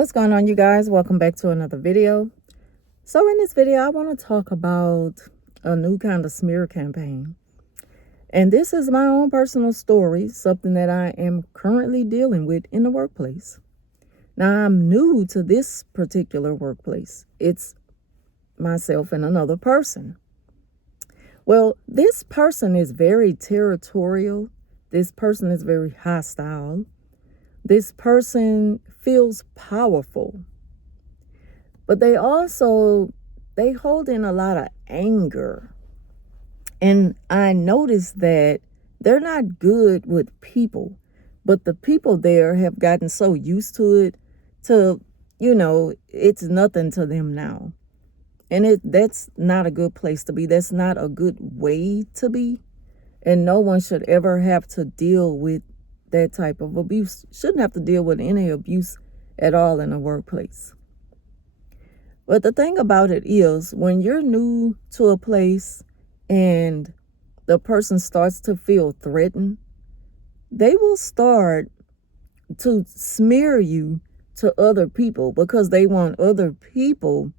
What's going on, you guys? Welcome back to another video. So in this video, I want to talk about a new kind of smear campaign. And this is my own personal story, something that I am currently dealing with in the workplace. Now, I'm new to this particular workplace. It's myself and another person. Well, this person is very territorial. This person is very hostile. This person feels powerful. But they hold in a lot of anger. And I noticed that they're not good with people. But the people there have gotten so used to it it's nothing to them now. And that's not a good place to be. That's not a good way to be. And no one should ever have to deal with that type of abuse. Shouldn't have to deal with any abuse at all in a workplace. But the thing about it is, when you're new to a place and the person starts to feel threatened, they will start to smear you to other people because they want other people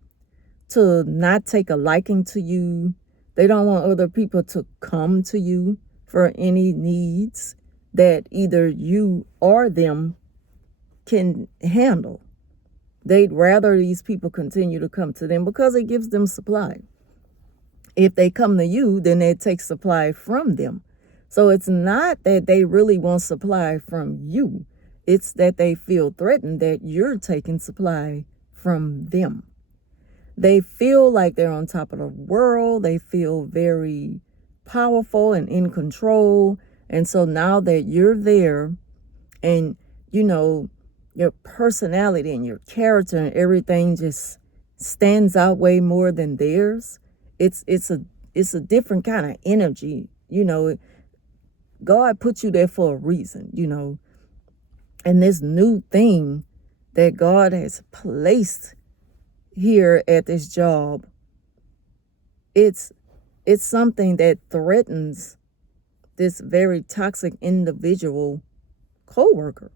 to not take a liking to you. They don't want other people to come to you for any needs that either you or them can handle. They'd rather these people continue to come to them because it gives them supply. If they come to you, then they take supply from them. So it's not that they really want supply from you. It's that they feel threatened that you're taking supply from them. They feel like they're on top of the world. They feel very powerful and in control. And so now that you're there and, your personality and your character and everything just stands out way more than theirs, it's a different kind of energy. God put you there for a reason, and this new thing that God has placed here at this job, it's something that threatens this very toxic individual coworker.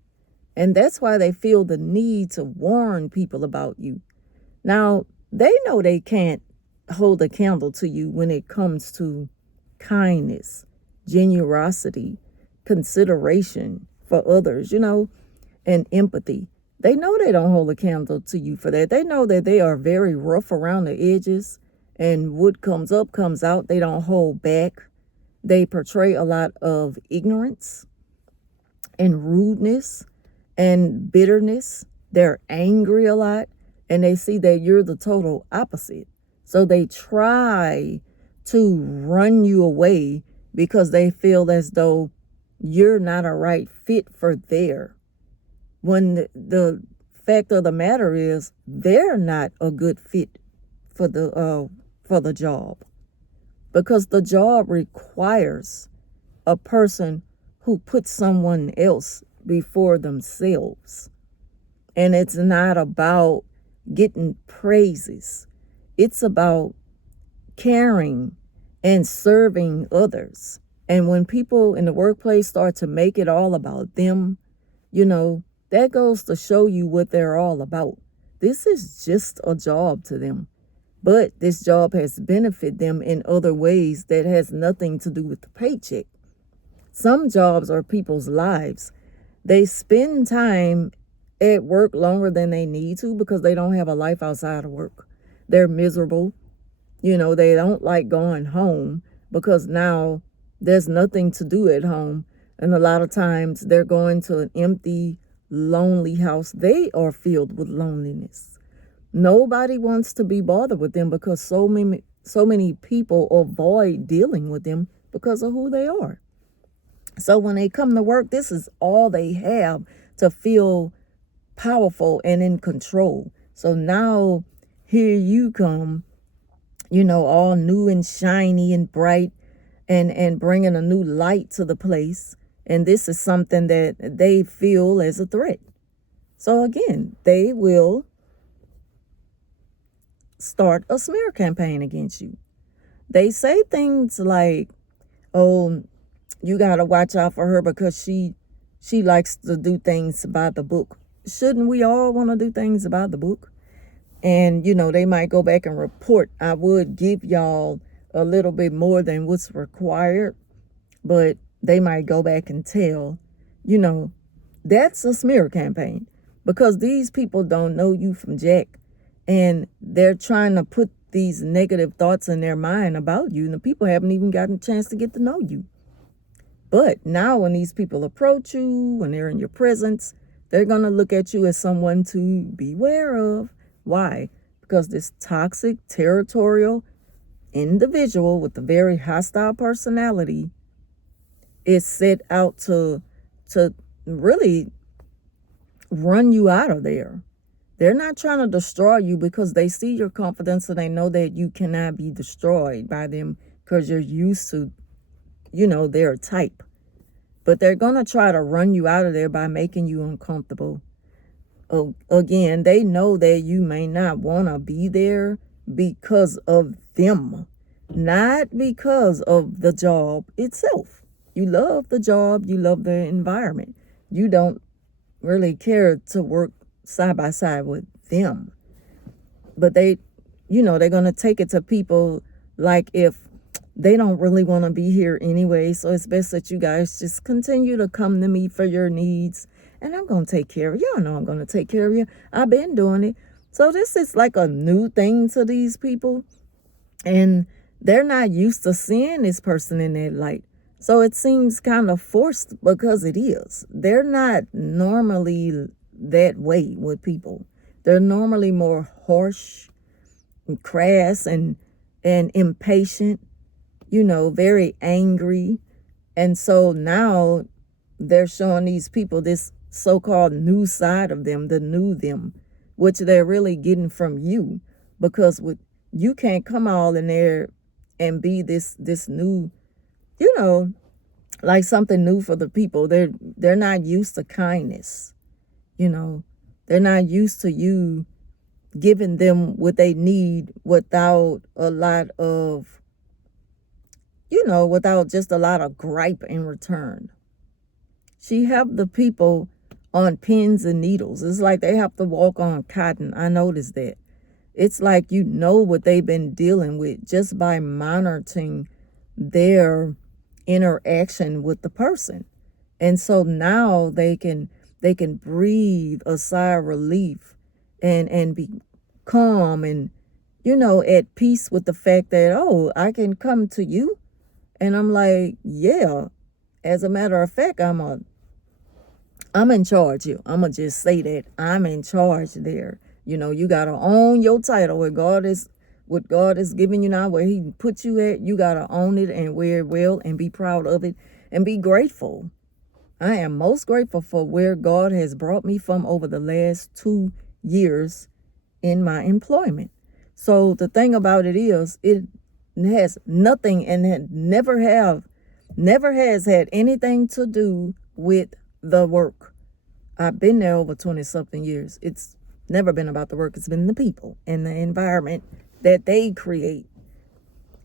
And that's why they feel the need to warn people about you. Now, they know they can't hold a candle to you when it comes to kindness, generosity, consideration for others, and empathy. They know they don't hold a candle to you for that. They know that they are very rough around the edges, and what comes up comes out. They don't hold back. They portray a lot of ignorance and rudeness and bitterness. They're angry a lot, and they see that you're the total opposite. So they try to run you away because they feel as though you're not a right fit for there. When the fact of the matter is, they're not a good fit for the job, because the job requires a person who puts someone else before themselves. And it's not about getting praises. It's about caring and serving others. And when people in the workplace start to make it all about them, that goes to show you what they're all about. This is just a job to them. But this job has benefited them in other ways that has nothing to do with the paycheck. Some jobs are people's lives. They spend time at work longer than they need to because they don't have a life outside of work. They're miserable. They don't like going home because now there's nothing to do at home. And a lot of times they're going to an empty, lonely house. They are filled with loneliness. Nobody wants to be bothered with them because so many people avoid dealing with them because of who they are. So when they come to work, this is all they have to feel powerful and in control. So now here you come, all new and shiny and bright and bringing a new light to the place. And this is something that they feel as a threat. So again, they will start a smear campaign against you. They say things like, oh, you got to watch out for her because she likes to do things by the book. shouldn't we all want to do things by the book? And, they might go back and report. I would give y'all a little bit more than what's required, but they might go back and tell, you know, that's a smear campaign because these people don't know you from Jack, and they're trying to put these negative thoughts in their mind about you, and the people haven't even gotten a chance to get to know you. But now when these people approach you, when they're in your presence, they're going to look at you as someone to beware of. Why? Because this toxic, territorial individual with a very hostile personality is set out to really run you out of there. They're not trying to destroy you because they see your confidence and they know that you cannot be destroyed by them because you're used to, their type. But they're going to try to run you out of there by making you uncomfortable. Again, they know that you may not want to be there because of them, not because of the job itself. You love the job, you love the environment. You don't really care to work side by side with them. But they're going to take it to people like if they don't really want to be here anyway. So it's best that you guys just continue to come to me for your needs. And I'm going to take care of you. Y'all know I'm going to take care of you. I've been doing it. So this is like a new thing to these people. And they're not used to seeing this person in that light. So it seems kind of forced because it is. They're not normally that way with people. They're normally more harsh and crass and impatient, very angry. And so now they're showing these people this so-called new side of them, the new them, which they're really getting from you, because you can't come all in there and be this new, like something new for the people. They're not used to kindness. They're not used to you giving them what they need without a lot of, without just a lot of gripe in return. She have the people on pins and needles. It's like they have to walk on cotton. I noticed that. It's like what they've been dealing with just by monitoring their interaction with the person. And so now they can breathe a sigh of relief and be calm and at peace with the fact that, I can come to you. And I'm like, yeah, as a matter of fact, I'm in charge here. I'm going to just say that I'm in charge there. You got to own your title. What God is giving you now, where he put you at, you got to own it and wear it well and be proud of it and be grateful. I am most grateful for where God has brought me from over the last 2 years in my employment. So the thing about it is, it has nothing and it never has had anything to do with the work. I've been there over 20-something years. It's never been about the work. It's been the people and the environment that they create.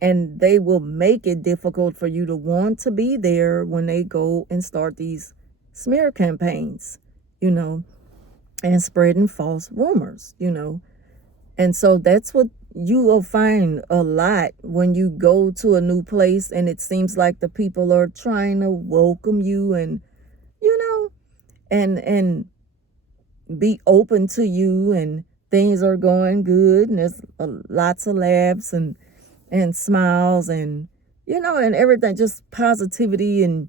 And they will make it difficult for you to want to be there when they go and start these smear campaigns, and spreading false rumors, And so that's what you will find a lot when you go to a new place and it seems like the people are trying to welcome you and, and be open to you, and things are going good, and there's lots of laughs and smiles and, and everything, just positivity and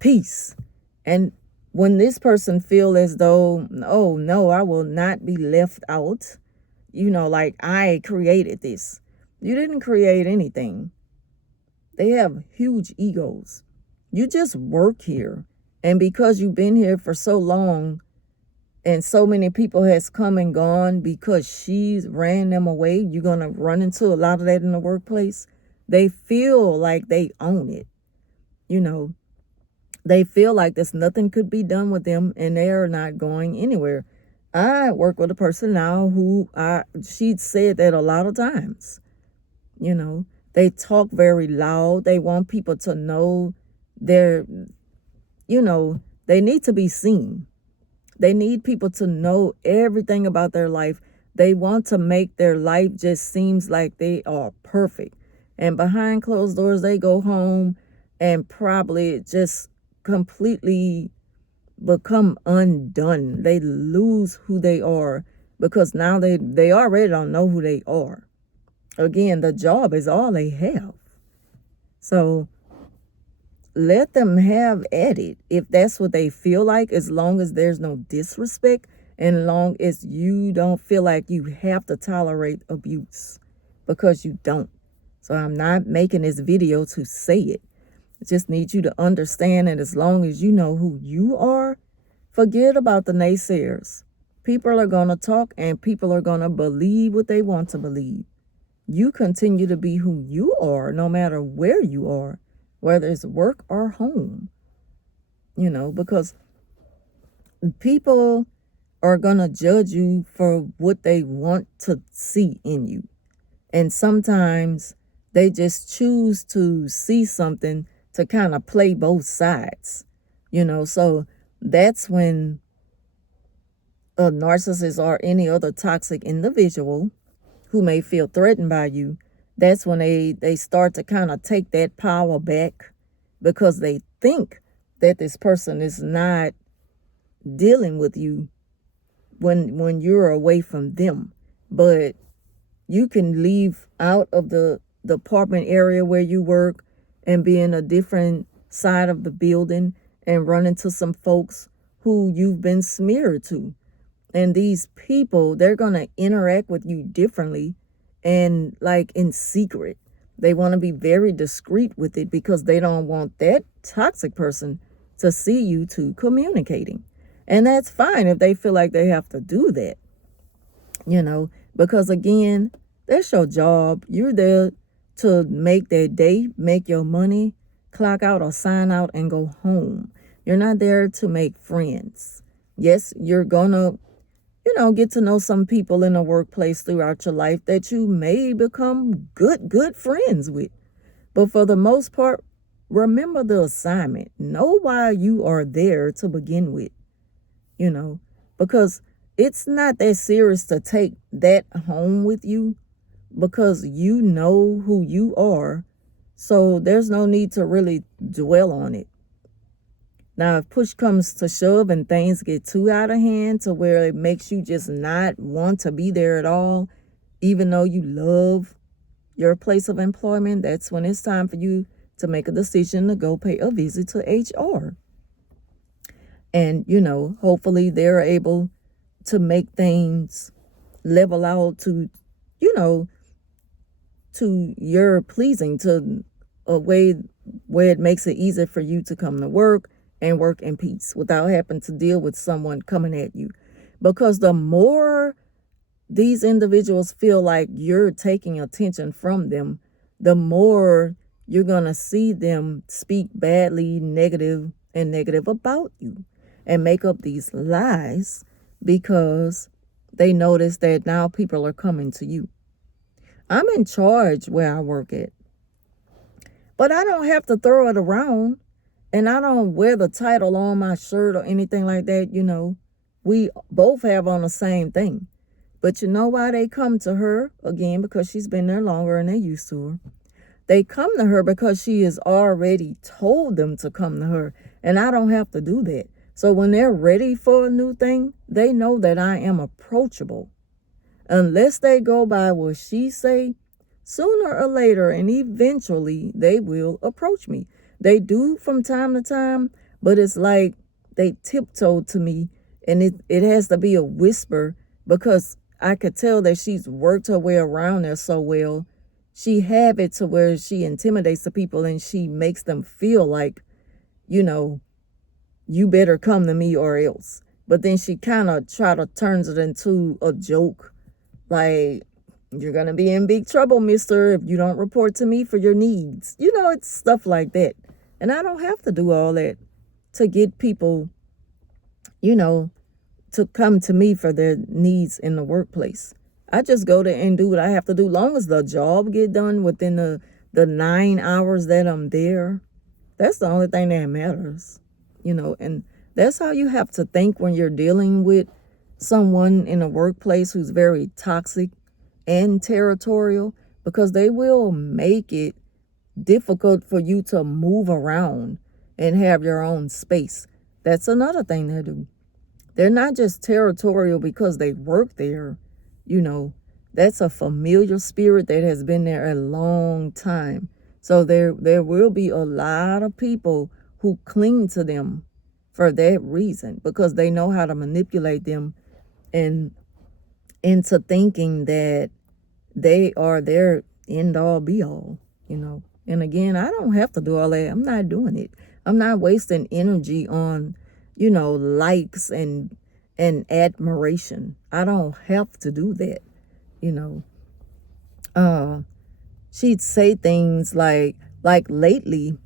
peace. And when this person feel as though, oh no, I will not be left out, like I created this. You didn't create anything. They have huge egos. You just work here. And because you've been here for so long and so many people has come and gone because she's ran them away, you're going to run into a lot of that in the workplace. They feel like they own it. They feel like there's nothing could be done with them and they are not going anywhere. I work with a person now who she said that a lot of times. They talk very loud. They want people to know they need to be seen. They need people to know everything about their life. They want to make their life just seems like they are perfect. And behind closed doors, they go home and probably just completely become undone. They lose who they are because now they already don't know who they are. Again, the job is all they have. So let them have at it if that's what they feel like, as long as there's no disrespect and long as you don't feel like you have to tolerate abuse, because you don't. So I'm not making this video to say it. I just need you to understand that as long as you know who you are, forget about the naysayers. People are going to talk and people are going to believe what they want to believe. You continue to be who you are no matter where you are, whether it's work or home, because people are going to judge you for what they want to see in you. And sometimes they just choose to see something to kind of play both sides, so that's when a narcissist or any other toxic individual who may feel threatened by you, that's when they start to kind of take that power back, because they think that this person is not dealing with you when you're away from them. But you can leave out of the apartment area where you work and be in a different side of the building and run into some folks who you've been smeared to. And these people, they're going to interact with you differently and like in secret. They want to be very discreet with it because they don't want that toxic person to see you two communicating. And that's fine if they feel like they have to do that, because again, that's your job. You're there to make that day, make your money, clock out or sign out and go home. You're not there to make friends. Yes, you're going to get to know some people in the workplace throughout your life that you may become good friends with. But for the most part, remember the assignment. Know why you are there to begin with, because it's not that serious to take that home with you, because you know who you are. So there's no need to really dwell on it. Now, if push comes to shove and things get too out of hand to where it makes you just not want to be there at all, even though you love your place of employment, that's when it's time for you to make a decision to go pay a visit to HR. And, hopefully they're able to make things level out to, to your pleasing, to a way where it makes it easier for you to come to work and work in peace without having to deal with someone coming at you. Because the more these individuals feel like you're taking attention from them, the more you're going to see them speak badly, negative about you and make up these lies because they notice that now people are coming to you. I'm in charge where I work at, but I don't have to throw it around. And I don't wear the title on my shirt or anything like that, We both have on the same thing. But you know why they come to her? Again, because she's been there longer and they're used to her. They come to her because she has already told them to come to her. And I don't have to do that. So when they're ready for a new thing, they know that I am approachable. Unless they go by what she say, sooner or later and eventually they will approach me. They do from time to time, but it's like they tiptoe to me, and it has to be a whisper because I could tell that she's worked her way around there so well. She have it to where she intimidates the people and she makes them feel like, you better come to me or else. But then she kind of turns it into a joke, like, you're going to be in big trouble, mister, if you don't report to me for your needs. It's stuff like that. And I don't have to do all that to get people, to come to me for their needs in the workplace. I just go there and do what I have to do. Long as the job get done within the 9 hours that I'm there, that's the only thing that matters. And That's how you have to think when you're dealing with someone in a workplace who's very toxic and territorial, because they will make it difficult for you to move around and have your own space. That's another thing they do. They're not just territorial because they work there, you know. That's a familiar spirit that has been there a long time. So there will be a lot of people who cling to them for that reason, because they know how to manipulate them and into thinking that they are their end all be all, you know. And again, I don't have to do all that. I'm not doing it. I'm not wasting energy on, likes and admiration. I don't have to do that, you know. She'd say things like lately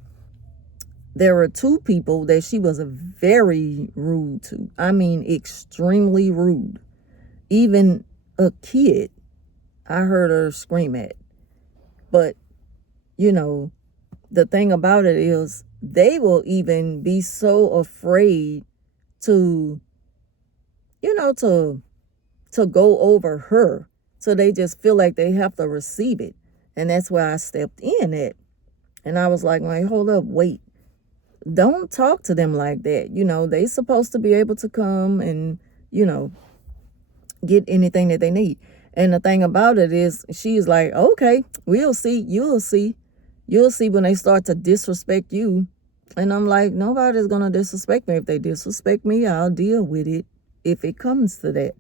there were two people that she was very rude to. I mean, extremely rude. Even a kid, I heard her scream at. But, the thing about it is they will even be so afraid to, to go over her. So they just feel like they have to receive it. And that's where I stepped in at. And I was like, hold up, wait. Don't talk to them like that. They supposed to be able to come and, get anything that they need. And the thing about it is she's like, okay, we'll see. You'll see. You'll see when they start to disrespect you. And I'm like, nobody's going to disrespect me. If they disrespect me, I'll deal with it if it comes to that.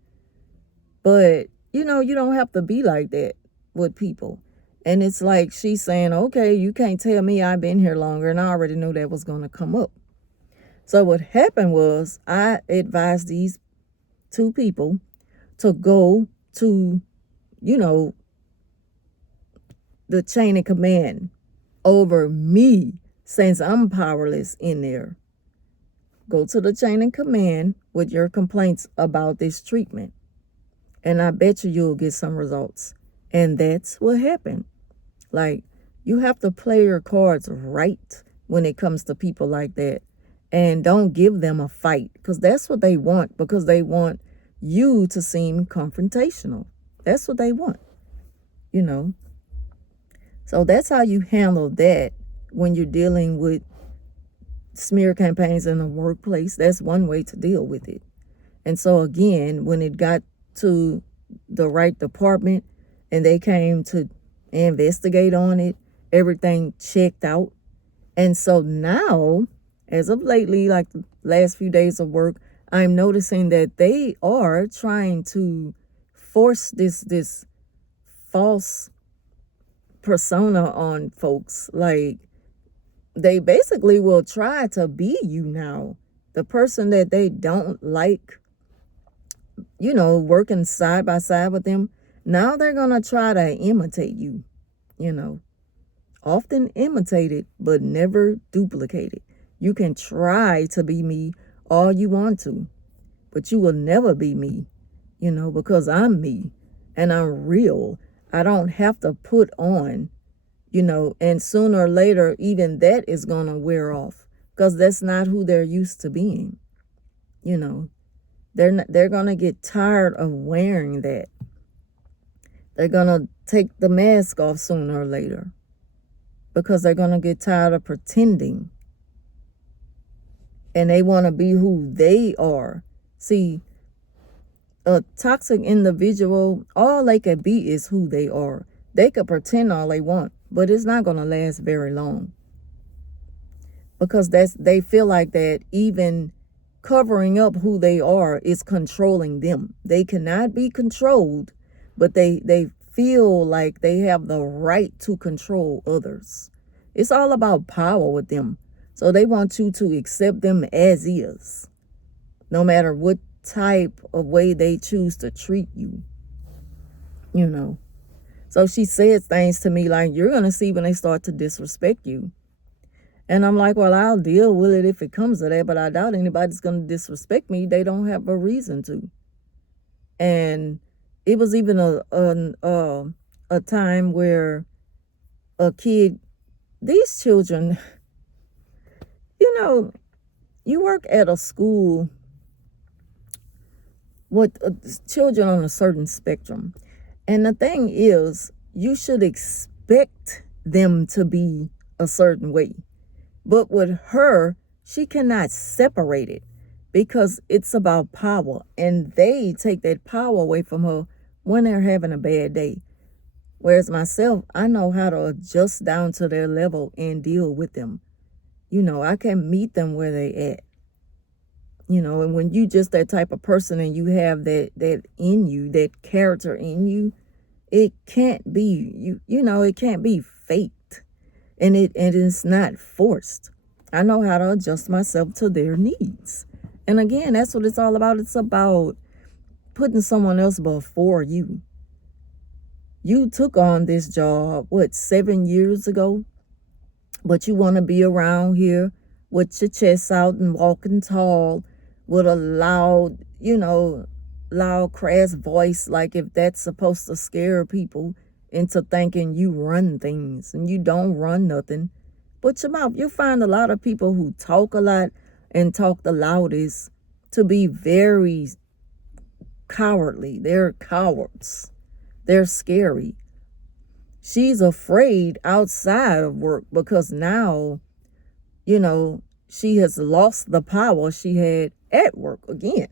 But, you don't have to be like that with people. And it's like she's saying, okay, you can't tell me I've been here longer. And I already knew that was going to come up. So what happened was I advised these two people to go to, the chain of command over me, since I'm powerless in there. Go to the chain of command with your complaints about this treatment. And I bet you'll get some results. And that's what happened. Like, you have to play your cards right when it comes to people like that. And don't give them a fight, because that's what they want, because they want you to seem confrontational. That's what they want, So that's how you handle that when you're dealing with smear campaigns in the workplace. That's one way to deal with it. And so again, when it got to the right department and they came to investigate on it, everything checked out. And so now, as of lately, like the last few days of work, I'm noticing that they are trying to force this false persona on folks. Like, they basically will try to be you now. The person that they don't like, working side by side with them, now they're going to try to imitate you, Often imitate it, but never duplicate it. You can try to be me all you want to, but you will never be me, because I'm me and I'm real. I don't have to put on, and sooner or later, even that is going to wear off, because that's not who they're used to being. They're going to get tired of wearing that. They're going to take the mask off sooner or later, because they're going to get tired of pretending. And they want to be who they are. See, a toxic individual, all they can be is who they are. They could pretend all they want, but it's not going to last very long. Because they feel like that even covering up who they are is controlling them. They cannot be controlled, but they feel like they have the right to control others. It's all about power with them. So they want you to accept them as is, no matter what type of way they choose to treat you, So she says things to me like, you're going to see when they start to disrespect you. And I'm like, well, I'll deal with it if it comes to that, but I doubt anybody's going to disrespect me. They don't have a reason to. And it was even a time where a kid, these children, you work at a school with children on a certain spectrum. And the thing is, you should expect them to be a certain way. But with her, she cannot separate it because it's about power. And they take that power away from her when they're having a bad day. Whereas myself, I know how to adjust down to their level and deal with them. I can meet them where they at. And when you just that type of person and you have that in you, that character in you, it can't be it can't be faked. And it is not forced. I know how to adjust myself to their needs. And again, that's what it's all about. It's about putting someone else before you. You took on this job, 7 years ago? But you want to be around here with your chest out and walking tall with a loud, crass voice, like if that's supposed to scare people into thinking you run things, and you don't run nothing but your mouth. You'll find a lot of people who talk a lot and talk the loudest to be very cowardly. They're cowards. They're scary. She's afraid outside of work because now, she has lost the power she had at work. Again,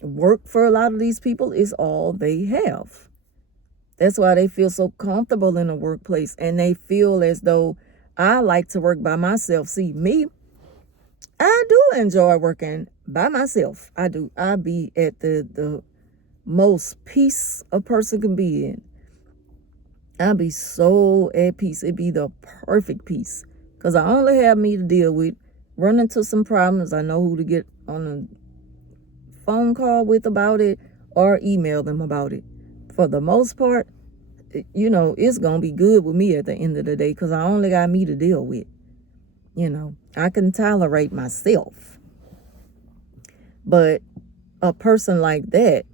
work for a lot of these people is all they have. That's why they feel so comfortable in the workplace, and they feel as though I like to work by myself. See, me, I do enjoy working by myself. I do. I be at the most peace a person can be in. I be so at peace. It be the perfect peace because I only have me to deal with. Run into some problems, I know who to get on a phone call with about it or email them about it. For the most part, it's going to be good with me at the end of the day because I only got me to deal with. I can tolerate myself. But a person like that,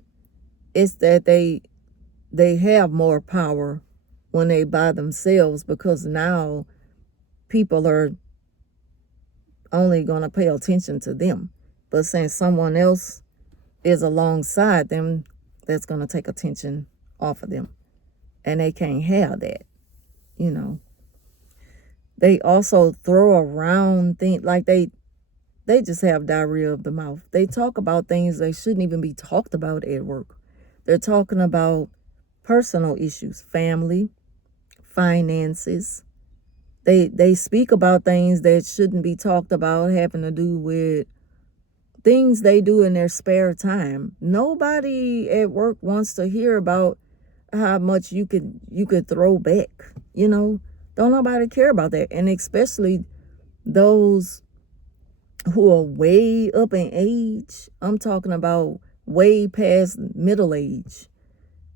it's that they have more power when they by themselves because now people are only going to pay attention to them. But since someone else is alongside them, that's going to take attention off of them. And they can't have that, They also throw around things like they just have diarrhea of the mouth. They talk about things they shouldn't even be talked about at work. They're talking about personal issues, family, finances. They speak about things that shouldn't be talked about, having to do with things they do in their spare time. Nobody at work wants to hear about how much you could throw back. Don't nobody care about that. And especially those who are way up in age. I'm talking about way past middle age.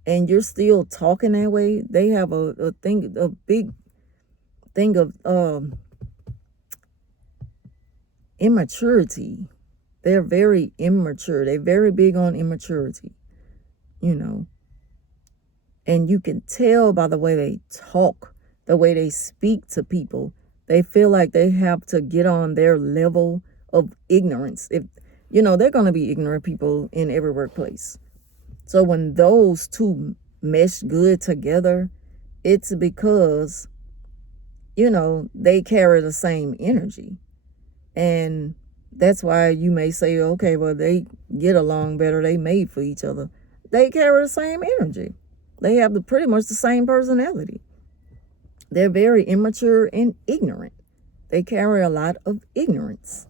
And you're still talking that way. They have a big thing of immaturity. They're very immature. They're very big on immaturity, And you can tell by the way they talk, the way they speak to people. They feel like they have to get on their level of ignorance. If they're going to be ignorant people in every workplace. So when those two mesh good together, it's because they carry the same energy. And that's why you may say, okay, well, they get along better. They made for each other. They carry the same energy. They have pretty much the same personality. They're very immature and ignorant. They carry a lot of ignorance,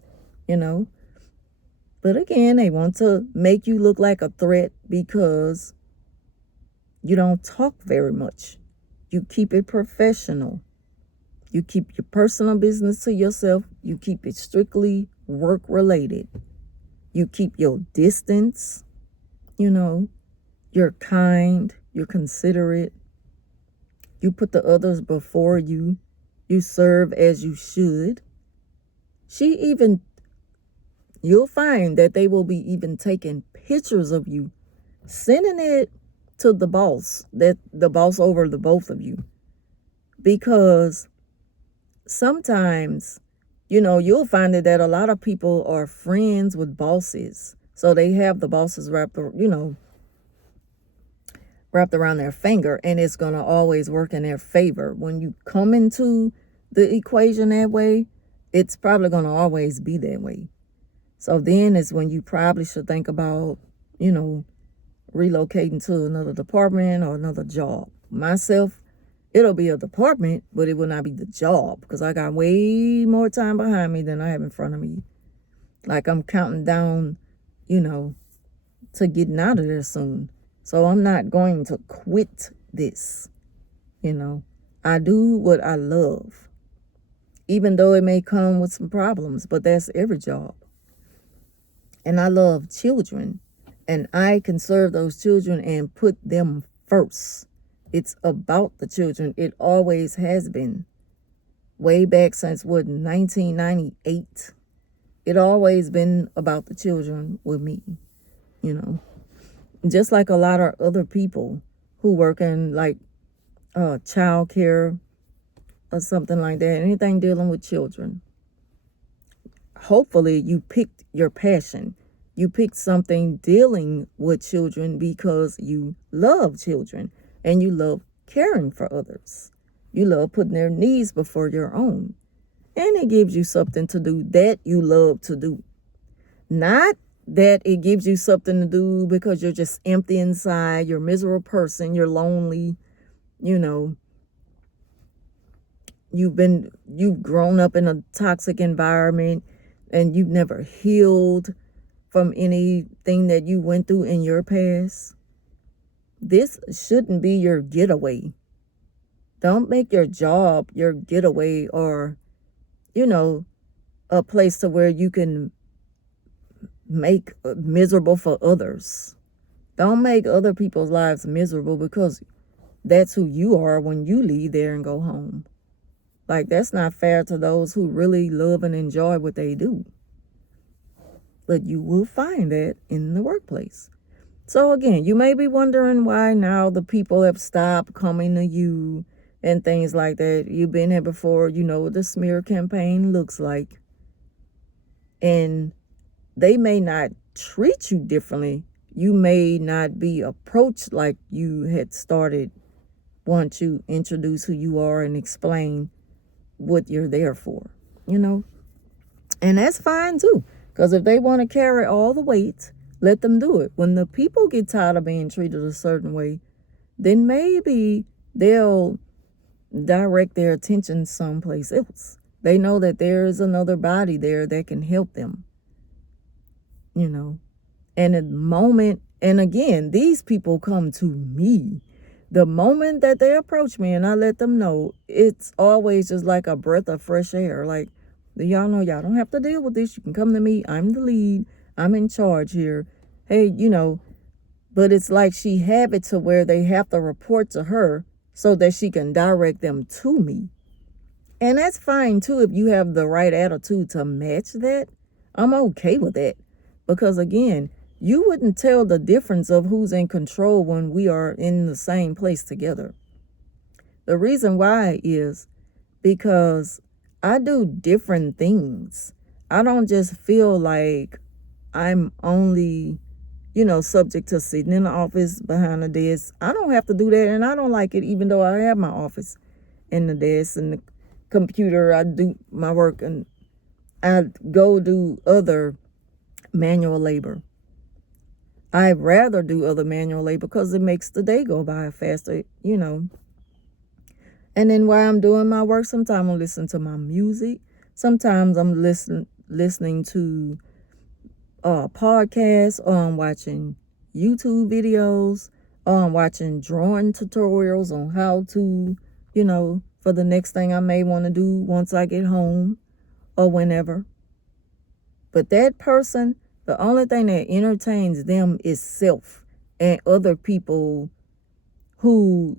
But again, they want to make you look like a threat because you don't talk very much. You keep it professional. You keep your personal business to yourself. You keep it strictly work related. You keep your distance. You're kind. You're considerate. You put the others before you. You serve as you should. You'll find that they will be even taking pictures of you, sending it to the boss, that the boss over the both of you. Because sometimes, you'll find that a lot of people are friends with bosses. So they have the bosses wrapped around their finger, and it's going to always work in their favor. When you come into the equation that way, it's probably going to always be that way. So then is when you probably should think about, relocating to another department or another job. Myself, it'll be a department, but it will not be the job, because I got way more time behind me than I have in front of me. Like I'm counting down, to getting out of there soon. So I'm not going to quit this. I do what I love, even though it may come with some problems, but that's every job. And I love children, and I can serve those children and put them first. It's about the children. It always has been. Way back since 1998. It always been about the children with me, Just like a lot of other people who work in like child care or something like that, anything dealing with children. Hopefully you picked your passion. You picked something dealing with children because you love children and you love caring for others. You love putting their needs before your own. And it gives you something to do that you love to do. Not that it gives you something to do because you're just empty inside, you're a miserable person, you're lonely, you've grown up in a toxic environment and you've never healed from anything that you went through in your past. This shouldn't be your getaway. Don't make your job your getaway or, a place to where you can make miserable for others. Don't make other people's lives miserable because that's who you are when you leave there and go home. Like, that's not fair to those who really love and enjoy what they do. But you will find that in the workplace. So again, you may be wondering why now the people have stopped coming to you and things like that. You've been here before, you know what the smear campaign looks like. And they may not treat you differently. You may not be approached like you had started once you introduce who you are and explain what you're there for, And that's fine too. Because if they want to carry all the weight, let them do it. When the people get tired of being treated a certain way, then maybe they'll direct their attention someplace else. They know that there is another body there that can help them, And at the moment, and again, these people come to me. The moment that they approach me and I let them know, it's always just like a breath of fresh air. Like, y'all know y'all don't have to deal with this. You can come to me. I'm the lead. I'm in charge here. Hey, but it's like she have it to where they have to report to her so that she can direct them to me. And that's fine too if you have the right attitude to match that. I'm okay with that. Because again, you wouldn't tell the difference of who's in control when we are in the same place together. The reason why is because I do different things. I don't just feel like I'm only, subject to sitting in the office behind the desk. I don't have to do that, and I don't like it, even though I have my office and the desk and the computer. I do my work, and I go do other manual labor. I'd rather do other manual labor because it makes the day go by faster, And then while I'm doing my work, sometimes I'm listening to my music. Sometimes I'm listening to podcasts, or I'm watching YouTube videos, or I'm watching drawing tutorials on how to, for the next thing I may want to do once I get home or whenever. But that person, the only thing that entertains them is self and other people who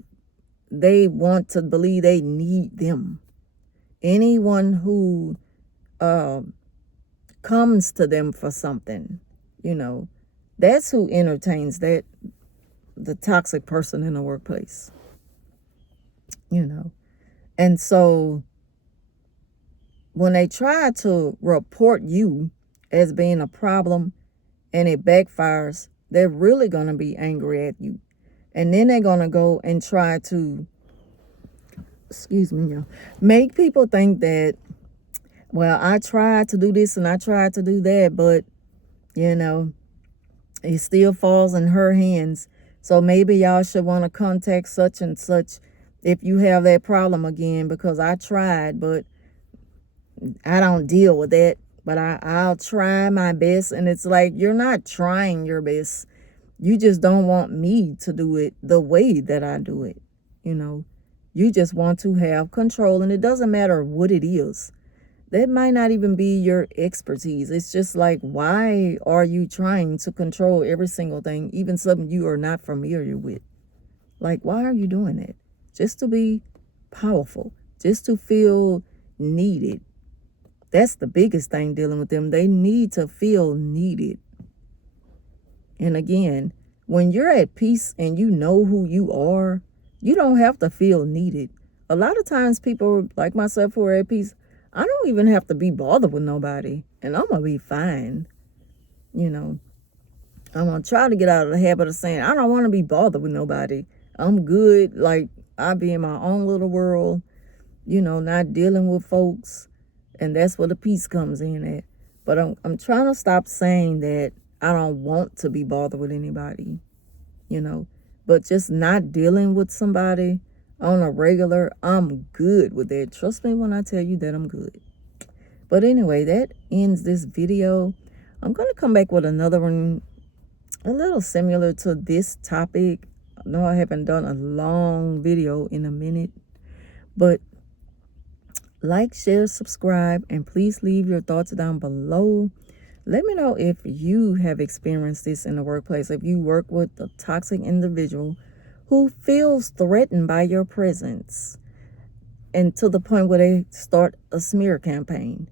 they want to believe they need them. Anyone who comes to them for something, that's who entertains the toxic person in the workplace, And so when they try to report you as being a problem and it backfires, they're really going to be angry at you. And then they're going to go and try to, excuse me, y'all, make people think that, well, I tried to do this and I tried to do that, but, you know, it still falls in her hands. So maybe y'all should want to contact such and such if you have that problem again, because I tried, but I don't deal with that. But I'll try my best. And it's like, you're not trying your best. You just don't want me to do it the way that I do it. You know, you just want to have control, and it doesn't matter what it is. That might not even be your expertise. It's just like, why are you trying to control every single thing, even something you are not familiar with? Like, why are you doing that? Just to be powerful, just to feel needed. That's the biggest thing dealing with them. They need to feel needed. And again, when you're at peace and you know who you are, you don't have to feel needed. A lot of times people like myself who are at peace, I don't even have to be bothered with nobody, and I'm going to be fine. You know, I'm going to try to get out of the habit of saying, I don't want to be bothered with nobody. I'm good. Like, I be in my own little world, you know, not dealing with folks. And that's where the peace comes in at. But I'm trying to stop saying that I don't want to be bothered with anybody, you know. But just not dealing with somebody on a regular, I'm good with that. Trust me when I tell you that I'm good. But anyway, that ends this video. I'm going to come back with another one a little similar to this topic. I know I haven't done a long video in a minute, but like, share, subscribe, and please leave your thoughts down below. Let me know if you have experienced this in the workplace, if you work with a toxic individual who feels threatened by your presence, and to the point where they start a smear campaign.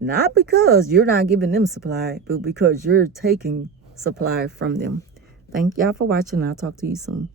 Not because you're not giving them supply, but because you're taking supply from them. Thank y'all for watching. I'll talk to you soon.